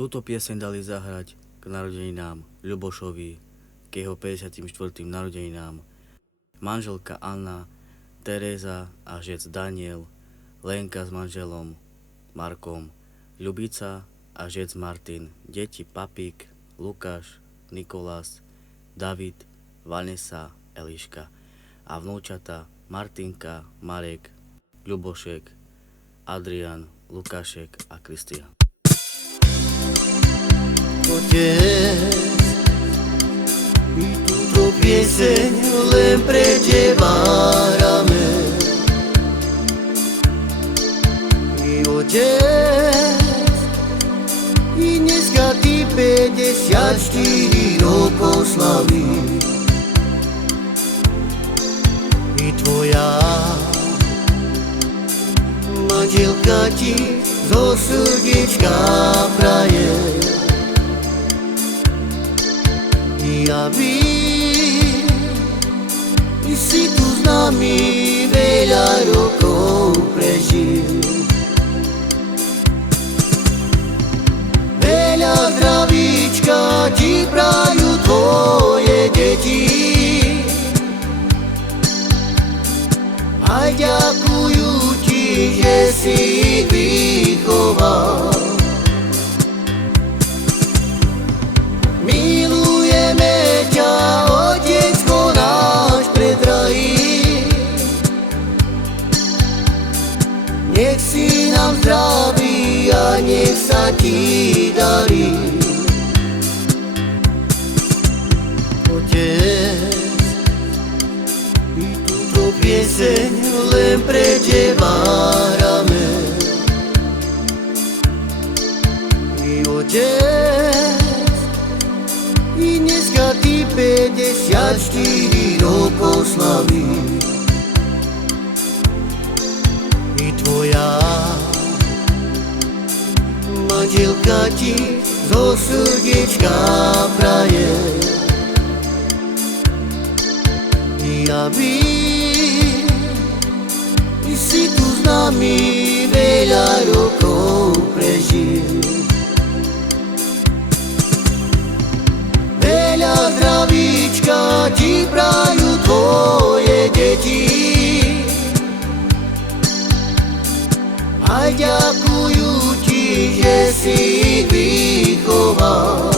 Túto pieseň dali zahrať k narodeninám Ľubošovi, k jeho 54. narodeninám. Manželka Anna, Teréza a žec Daniel, Lenka s manželom Markom, Ľubica a žec Martin, deti Papík, Lukáš, Nikolás, David, Vanessa, Eliška a vnúčata Martinka, Marek, Ľubošek, Adrian, Lukášek a Kristián. Otec, my túto pieseň len pre teba hráme. I otec, i dneska ty 54 rokov slaví. I tvoja manželka ti zo srdiečka praje. Aby si tu s nami veľa rokov prežil. Veľa zdravíčka ti prajú tvoje deti, aj ďakujú ti, že si ich vychoval. Nech si nám zdraví a nech sa ti darí. Otec, my túto pieseň len pre teba hráme. I otec, i dneska ty 54 rokov slaví. Tvoja manželka ti zo srdiečka praje. I aby si tu s nami veľa rokov prežil. Veľa zdravíčka ti prajú tvoje deti, aj ďakujú ti, že si ich vychoval.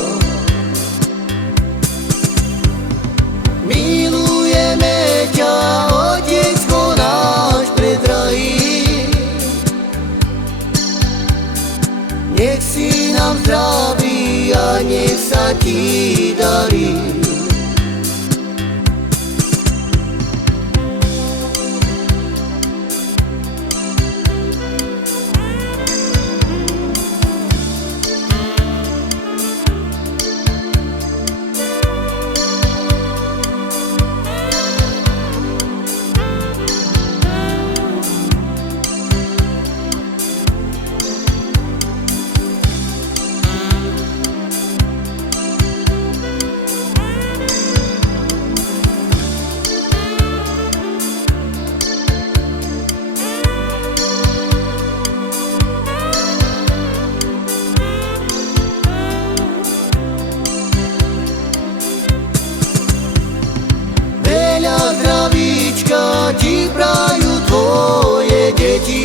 Milujeme ťa, otecko náš predrahý. Nech si nám zdraví a nech sa ti darí. Ti prajú tvoje deti,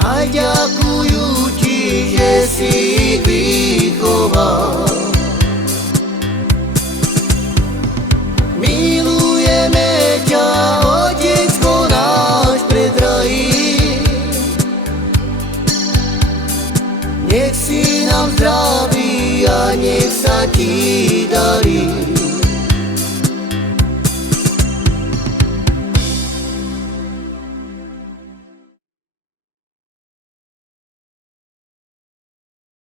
aj ďakujú ti, že si ich vychoval. Milujeme ťa, otecko náš predrahý. Nech si nám zdraví a nech sa ti darí.